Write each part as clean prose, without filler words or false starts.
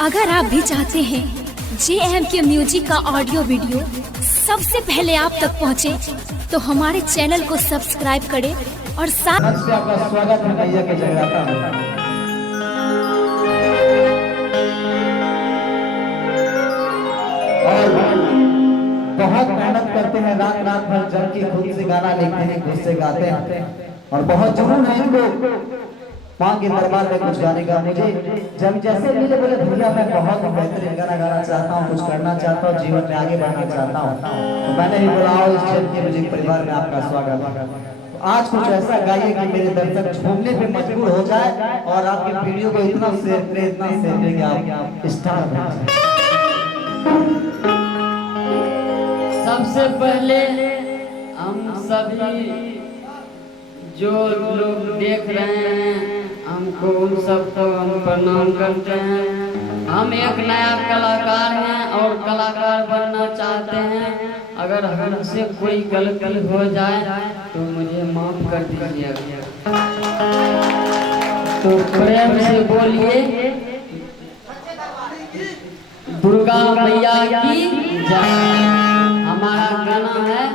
अगर आप भी चाहते हैं JMK म्यूजिक का ऑडियो वीडियो सबसे पहले आप तक पहुंचे, तो हमारे चैनल को सब्सक्राइब करें और साथ से आपका स्वागत है मैया के जगराता में। और बहुत मेहनत करते हैं, रात रात भर जग के खुद से गाना लिखते हैं, खुद से गाते हैं और बहुत जुनून है इनको माँ के दरबार में कुछ गाने का। मुझे जब जैसे मिले बोले भैया मैं बहुत बेहतरीन गाना गाना चाहता हूँ, कुछ करना चाहता हूँ, जीवन में आगे बढ़ना चाहता हूँ, तो मैंने भी बोला आओ इस JMK म्यूजिक परिवार में आपका स्वागत है। तो आज कुछ ऐसा गाइए कि मेरे दर्शक झूमने पे मजबूर हो जाए और आपकी वीडियो को इतना शेयर करें कि आप स्टार बन जाए। सबसे पहले हम सभी जो लोग देख रहे हैं हमको, उन सबको हम प्रणाम करते हैं। हम एक नया कलाकार हैं और कलाकार बनना चाहते हैं। अगर हमसे कोई गलती हो जाए तो मुझे माफ कर दीजिए। तो प्रेम से बोलिए दुर्गा मैया की जय। हमारा गाना है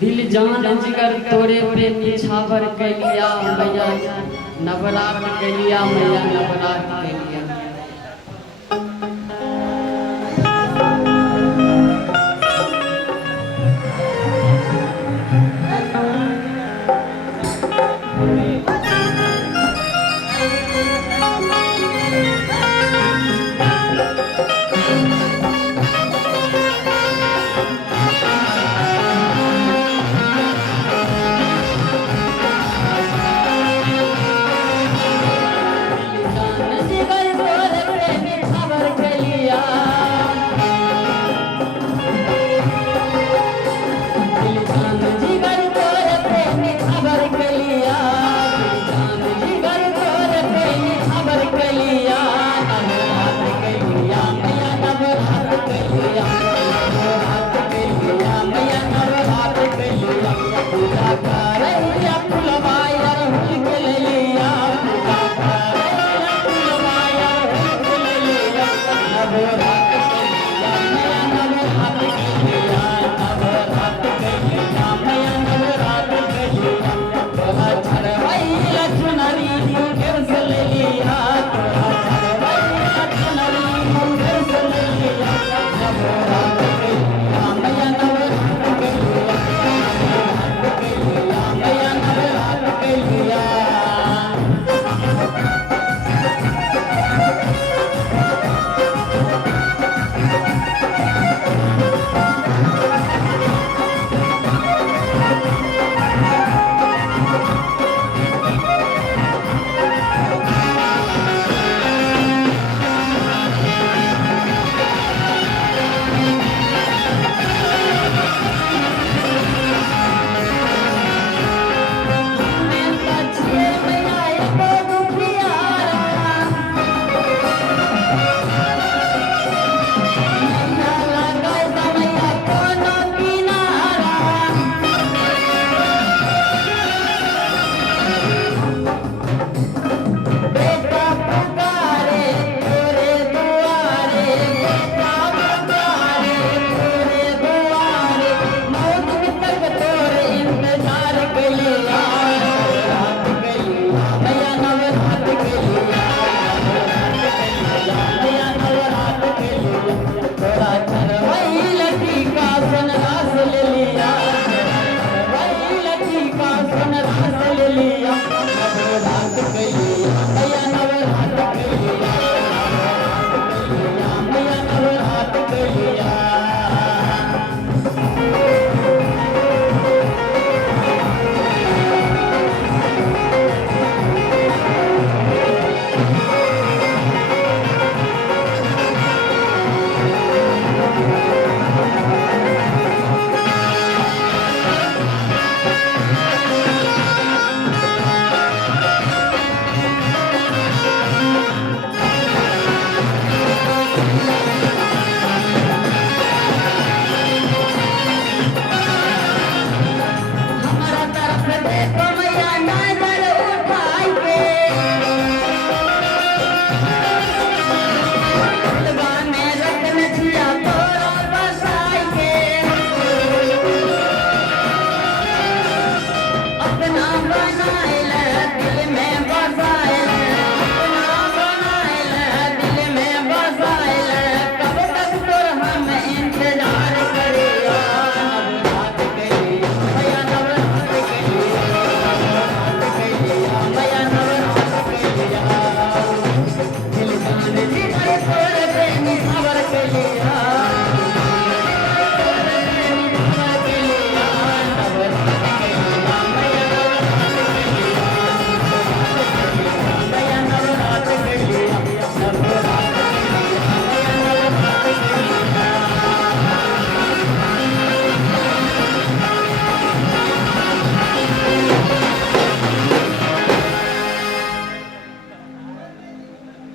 दिल जान जिगर तोरे पे निछावर के लिया मैया, नवरात के लिया मैया, नवरात के लिया।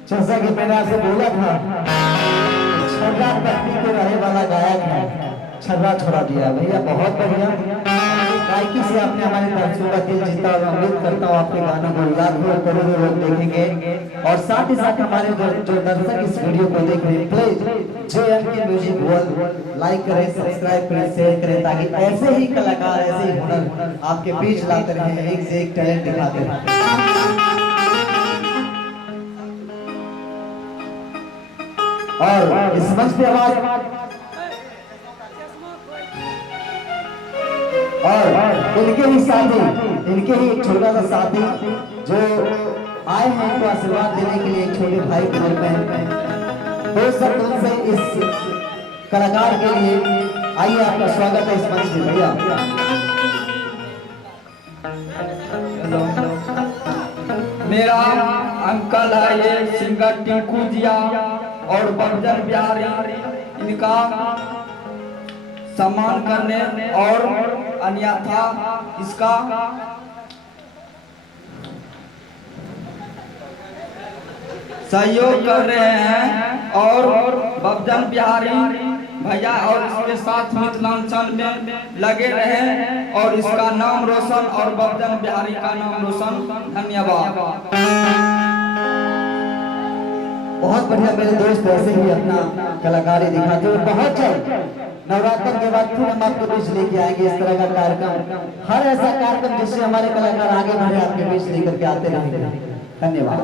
जैसा कि मैंने आपसे बोला था, छर्रा पत्नी के रहे वाला गायक है, छर्रा छोड़ा दिया भैया। बहुत बढ़िया गायकी से आपने हमारे दर्शकों का दिल जीता और उम्मीद करता हूँ आपके गानों को लाखों करोड़ों लोग देखेंगे। और साथ ही साथ हमारे जो दर्शक इस वीडियो को देख रहे हैं, please JMK music world like करें, सब्सक्राइब करें, शेयर करें, ताकि ऐसे ही कलाकार, ऐसे ही हुनर आपके बीच लाते रहे, एक से एक टैलेंट दिखाते रहे। और इस मंच पे आवाज और इनके ही साथी, इनके ही एक छोटा सा साथी जो आए हैं इनको आशीर्वाद देने के लिए, एक छोटे भाई के रूप में दो शब्द उनसे इस कलाकार के लिए। आइए, आपका स्वागत है इस मंच में भैया। मेरा अंकल है ये सिंगर टिंकू जिया और बबजन बिहारी, इनका सम्मान करने और अन्यथा इसका सहयोग कर रहे हैं। और बबजन बिहारी भैया और इसके साथ मिथिलांचल में लगे रहे और इसका नाम रोशन और बबजन बिहारी का नाम रोशन। धन्यवाद। बहुत बढ़िया मेरे दोस्त, ऐसे ही अपना कलाकारी दिखाते हुए बहुत जल्द नवरात्र के बाद फिर हम आपके बीच लेके आएंगे इस तरह का कार्यक्रम। हर ऐसा कार्यक्रम जिससे हमारे कलाकार आगे बढ़े, आपके बीच लेकर के आते रहेंगे। धन्यवाद।